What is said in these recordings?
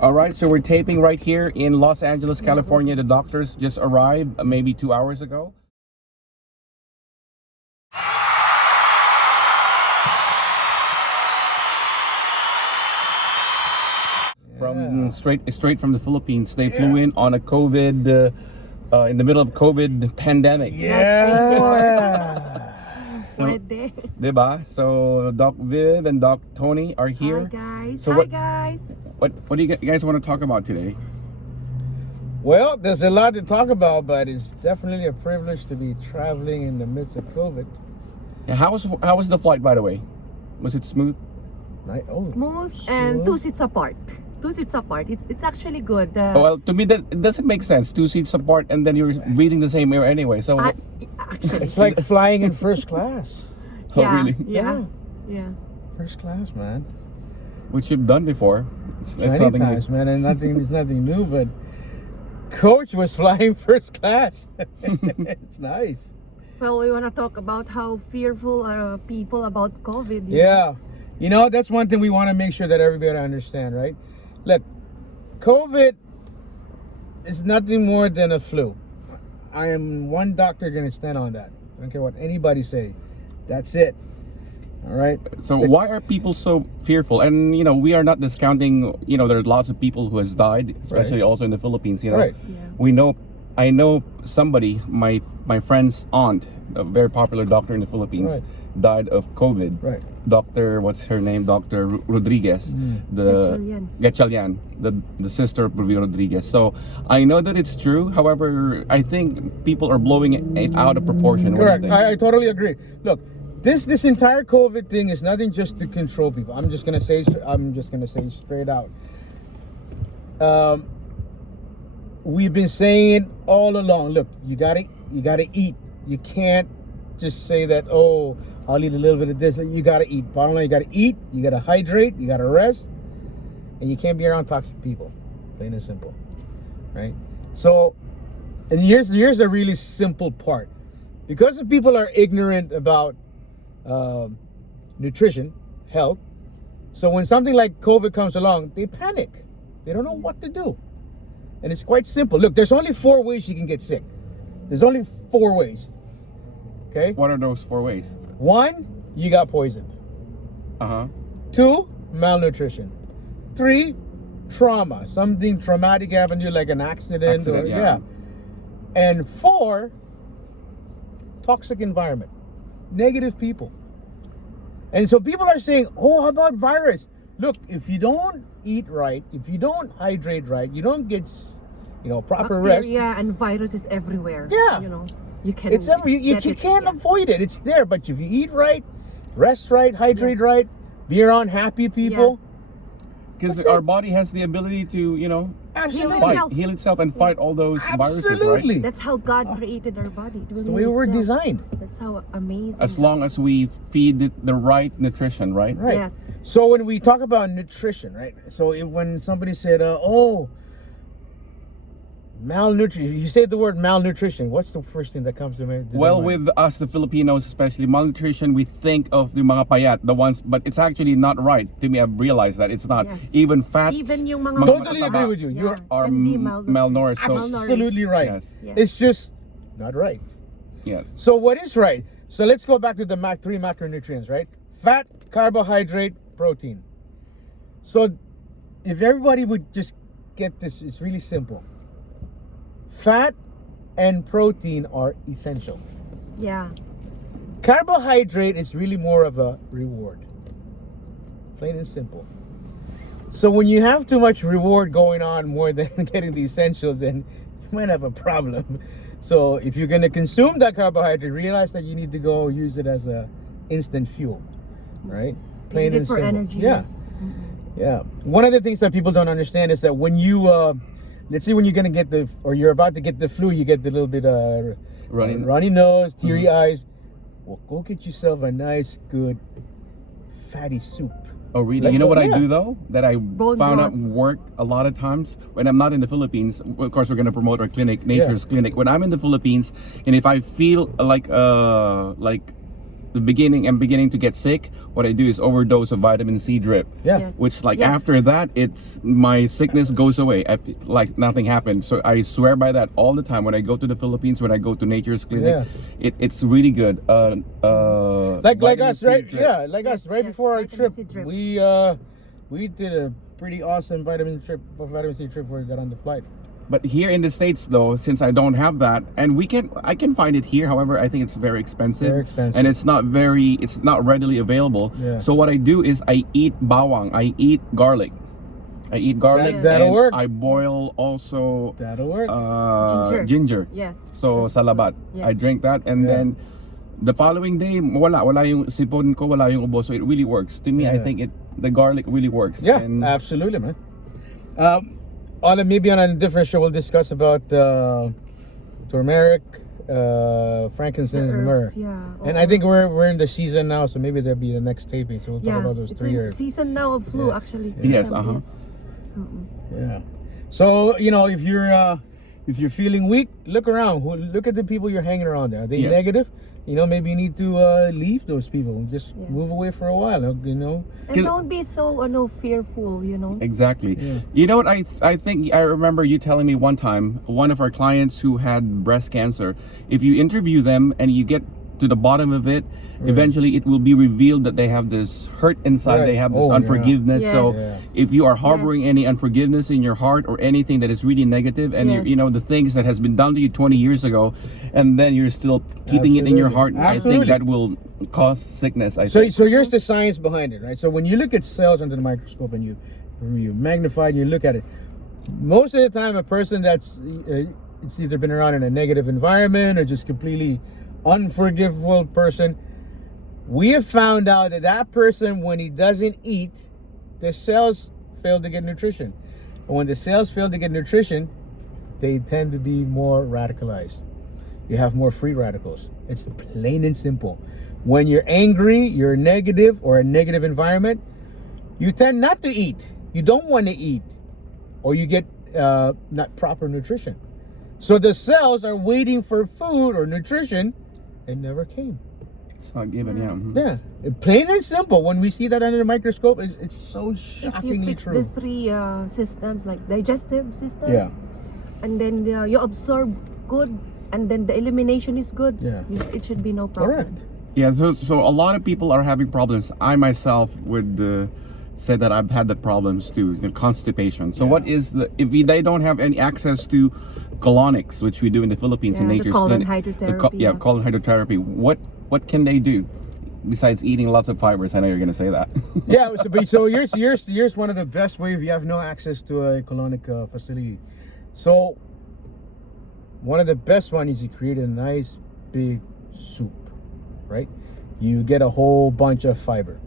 All right, so we're taping right here in Los Angeles, California. The doctors just arrived maybe 2 hours ago. From straight from the Philippines. They flew in on a COVID in the middle of COVID pandemic. Pwede. Diba? So Doc Viv and Doc Tony are here. Hi guys. So Hi guys. What do you guys want to talk about today? Well, there's a lot to talk about, but it's definitely a privilege to be traveling in the midst of COVID. Yeah, how was the flight, by the way? Was it smooth? Right? Smooth and 2 seats apart. 2 seats apart. It's actually good. Well, to me that it doesn't make sense. 2 seats apart, and then you're breathing the same air anyway. So actually, It's like flying in first class. Oh, yeah, really? yeah. First class, man. Which you've done before. It's Many nothing times, new. man, and it's nothing new, but Coach was flying first class. It's nice. Well, we want to talk about how fearful are people about COVID. Yeah. You know, that's one thing we want to make sure that everybody understand, right? Look, COVID is nothing more than a flu. I am one doctor going to stand on that. I don't care what anybody say. That's it. All right. So why are people so fearful? And we are not discounting. There are lots of people who has died, especially also in the Philippines. Right. Yeah. I know somebody, my friend's aunt, a very popular doctor in the Philippines, died of COVID. Right. Doctor, what's her name? Dr. Rodriguez, Gatchalian, the sister of Rubio Rodriguez. So I know that it's true. However, I think people are blowing it out of proportion. Correct. I totally agree. Look, this entire COVID thing is nothing just to control people. I'm just gonna say straight out. We've been saying it all along. Look, you gotta eat. You can't just say that, oh, I'll eat a little bit of this. You gotta eat. Bottom line, you gotta eat, you gotta hydrate, you gotta rest, and you can't be around toxic people. Plain and simple. Right? So, and here's a really simple part. Because the people are ignorant about nutrition, health, so when something like COVID comes along, they panic. They don't know what to do. And it's quite simple. Look, there's only 4 ways you can get sick. There's only 4 ways. Okay? What are those 4 ways? 1, you got poisoned. 2, malnutrition. 3, trauma. Something traumatic happened to you, like an accident. And 4, toxic environment. Negative people. And so people are saying, oh, how about virus? Look, if you don't eat right, if you don't hydrate right, you don't get, proper rest. Bacteria and viruses everywhere. Yeah. You can. It's you can't avoid it. It's there. But if you eat right, rest right, hydrate right, be around happy people. Because our body has the ability to, Absolutely. heal itself and fight all those viruses, Absolutely. right? That's how God created our body. That's the way we were designed. That's how amazing. As long as we feed it the right nutrition, right? Right. Yes. So when we talk about nutrition, right? So when somebody said, malnutrition, you say the word malnutrition, what's the first thing that comes to me? Well, with us, the Filipinos, especially malnutrition, we think of the mga payat, the ones, but it's actually not right. To me, I've realized that it's not. Yes. Even fats. Even yung mga Totally agree with you. You are can be malnourished. So, absolutely right. Yes. Yes. It's just not right. Yes. So what is right? So let's go back to the 3 macronutrients, right? Fat, carbohydrate, protein. So if everybody would just get this, it's really simple. Fat and protein are essential. Yeah. Carbohydrate is really more of a reward. Plain and simple. So when you have too much reward going on more than getting the essentials, then you might have a problem. So if you're going to consume that carbohydrate, realize that you need to go use it as a instant fuel, right? Plain and for simple. energy. Yeah. Yes. Yeah. One of the things that people don't understand is that when you, let's say when you're going to get you're about to get the flu, you get the little bit runny nose, teary eyes. Well, go get yourself a nice, good, fatty soup. Oh, really? You know what I do, though? That I Bone found broth. out work a lot of times when I'm not in the Philippines. Of course, we're going to promote our clinic, Nature's Clinic. When I'm in the Philippines, and if I feel like the beginning, I'm beginning to get sick, what I do is overdose of vitamin C drip. Yeah. Yes. Which like Yes. after that, it's my sickness goes away. Like nothing happened. So I swear by that all the time when I go to the Philippines, when I go to Nature's Clinic, it's really good. Like vitamin us, C right? drip. Yeah, like us, right Yes, before our vitamin trip, C drip. we did a pretty awesome vitamin C trip before we got on the flight. But here in the States though, since I don't have that, and I can find it here, however, I think it's very expensive. Very expensive. And it's not readily available. Yeah. So what I do is I eat bawang, I eat garlic. That'll and work. I boil also That'll work. ginger. Yes. So salabat. Yes. I drink that and Yeah. then the following day wala yung sipon ko, wala yung ubo. So it really works. To me, I Yeah. think the garlic really works. Yeah, And absolutely, man. Maybe on a different show we'll discuss about turmeric, frankincense, The and myrrh. herbs, yeah. And I think we're in the season now, so maybe there'll be the next taping. So we'll talk about those it's three in herbs. season now of flu, Yeah. actually. Yes, Some- uh-huh. Yeah. So if you're feeling weak, look around. Look at the people you're hanging around there. Are they Yes. negative? Maybe you need to leave those people. Just Yeah. move away for a while. And don't be so fearful, Exactly. Yeah. You know what? I think I remember you telling me one time, one of our clients who had breast cancer, if you interview them and you get to the bottom of it, eventually it will be revealed that they have this hurt inside. Right. They have this Oh, yeah. unforgiveness. So Yes. if you are harboring Yes. any unforgiveness in your heart or anything that is really negative, and Yes. the things that has been done to you 20 years ago, and then you're still keeping it in your heart, Absolutely. I think that will cause sickness. I So think. here's the science behind it, right? So when you look at cells under the microscope and you magnify and you look at it, most of the time a person that's it's either been around in a negative environment or just completely unforgivable person, we have found out that person, when he doesn't eat, the cells fail to get nutrition. And when the cells fail to get nutrition, they tend to be more radicalized. You have more free radicals. It's plain and simple. When you're angry, you're negative or a negative environment, you tend not to eat. You don't want to eat, or you get not proper nutrition. So the cells are waiting for food or nutrition. It never came. It's not given, yeah. Mhm. Yeah, plain and simple. When we see that under the microscope, it's so If you shockingly fix true. the three systems, like digestive system, Yeah, and then you absorb good, and then the elimination is good, Yeah. it should be no problem. correct. Yeah, so a lot of people are having problems. I myself would say that I've had the problems too, the constipation. So Yeah. what is they don't have any access to colonics, which we do in the Philippines in Yeah, the Nature's colon Clinic. hydrotherapy, yeah. Colon hydrotherapy. What can they do besides eating lots of fibers? I know you're gonna say that. Yeah, so here's one of the best ways if you have no access to a colonic facility. So one of the best one is you create a nice big soup, right? You get a whole bunch of fiber.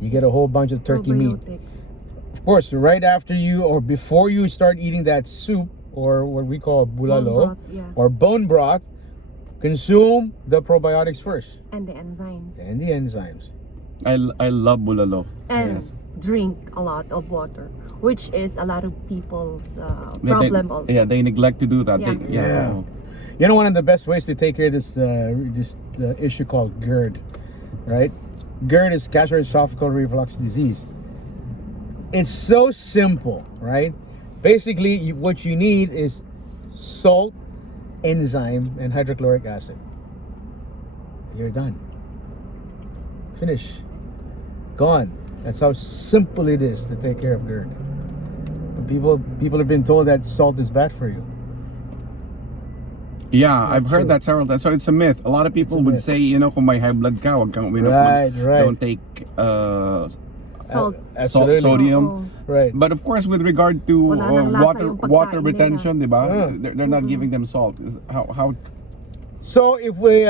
You get a whole bunch of turkey meat. Probiotics. Of course, right after you or before you start eating that soup, or what we call bulalo, broth, yeah. or bone broth, consume the probiotics first And the enzymes. and the enzymes. I love bulalo. And Yes. drink a lot of water, which is a lot of people's They- problem also. Yeah, they neglect to do that. Yeah. Yeah. You know, one of the best ways to take care of this issue called GERD, right? GERD is gastroesophageal reflux disease. It's so simple, right? Basically, what you need is salt, enzyme, and hydrochloric acid. You're done. Finish. Gone. That's how simple it is to take care of GERD. But people have been told that salt is bad for you. Yeah, I've heard true. that several times. So it's a myth. A lot of people It's a would myth. say, kung may high blood ka, wag kang uminom. Right. Don't take Salt. Absolutely. sodium. Oo. Right. But of course, with regard to Wala nang lasa water yung pagkain water nila. retention, di ba? Yeah. They're not giving them salt. How So if we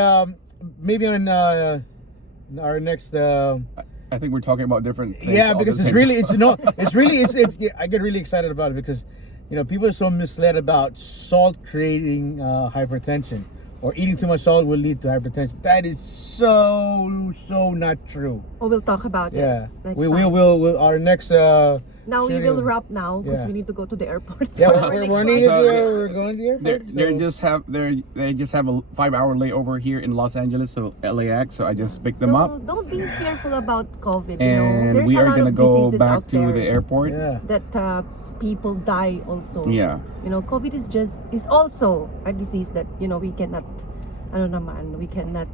maybe on our next I think we're talking about different things. yeah, all because the it's same really time. it's I get really excited about it because people are so misled about salt creating hypertension, or eating too much salt will lead to hypertension. That is so not true. Oh, we'll talk about Yeah, it. we'll our next Now we will shooting. wrap now because Yeah. we need to go to the airport. Yeah, for our we're next running. flight. We're going to the airport. They just have a 5-hour layover here in Los Angeles, so LAX. So I just picked them up, So don't be fearful about COVID. and There's we a are lot gonna of go diseases back out to there the airport. Yeah. that people die also. Yeah. COVID is also a disease that we cannot. We cannot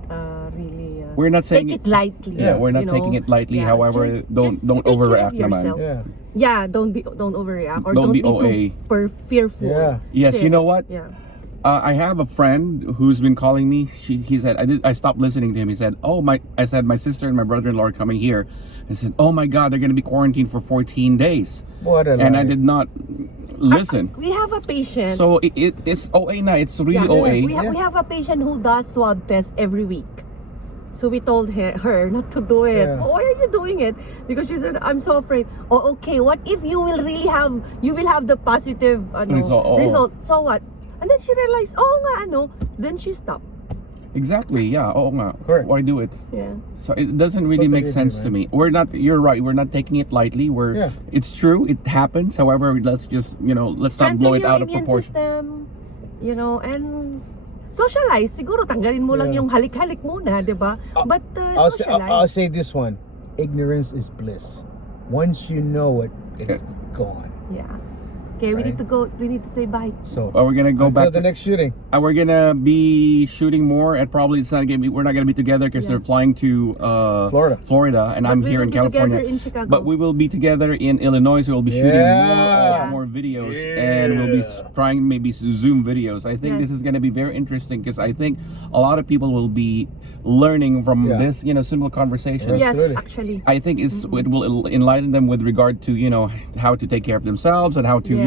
really. We're not saying take it lightly. Yeah, we're not taking it lightly. Yeah, However, just don't take care of overreact, naman. yourself. Yeah. Yeah, don't overreact or Don't don't be be OA. too fearful. Yeah. Yes, Say you know it. what? Yeah. I have a friend who's been calling me. He said I stopped listening to him. He said, I said my sister and my brother-in-law are coming here. I said, oh my God, they're gonna be quarantined for 14 days. What a And I lie. did not listen. We have a patient. So it's OA na. It's really Yeah, OA. we have a patient who does swab test every week. So we told her not to do it. Yeah. Oh, why are you doing it? Because she said, I'm so afraid. Oh, okay. What if you will have the positive result? So what? And then she realized, then she stopped. Exactly. Yeah. Oh, nga. Correct. Why do it? Yeah. So it doesn't really Totally make sense to agree, me. We're not. You're right. We're not taking it lightly. Yeah. It's true. It happens. However, let's just let's not Strengthen blow it your out of immune proportion. system. And socialize. Siguro tanggalin mo lang Yeah. yung halik-halik muna, 'di ba? But I'll socialize. say this one: ignorance is bliss. Once you know it, it's gone. Yeah. Okay, we need to go. We need to say bye. So We're gonna go until back. the next shooting. We're gonna be shooting more, and probably we're not gonna be together because they're Yes. flying to Florida, and I'm But we here will in be together California. in Chicago. But we will be together in Illinois. So we'll be shooting Yeah. more videos, and we'll be trying maybe Zoom videos. I think Yes. this is gonna be very interesting because I think a lot of people will be learning from Yeah. this, simple conversations. Yes, Absolutely. actually. I think it will enlighten them with regard to how to take care of themselves and how to Yes.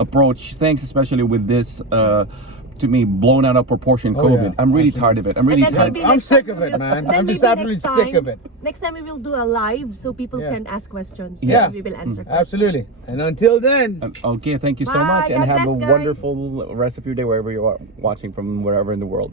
approach things, especially with this to me blown out of proportion Oh, COVID. yeah. I'm really Absolutely. tired of it. I'm really And then tired. maybe I'm next sick time of it, we will- man. then I'm maybe just absolutely next sick time- of it. Next time we will do a live so people Yeah. can ask questions. Yeah. We will answer questions. Absolutely. And until then, Okay, thank you so Bye. much, and God have a bless, guys. wonderful rest of your day wherever you're watching from, wherever in the world.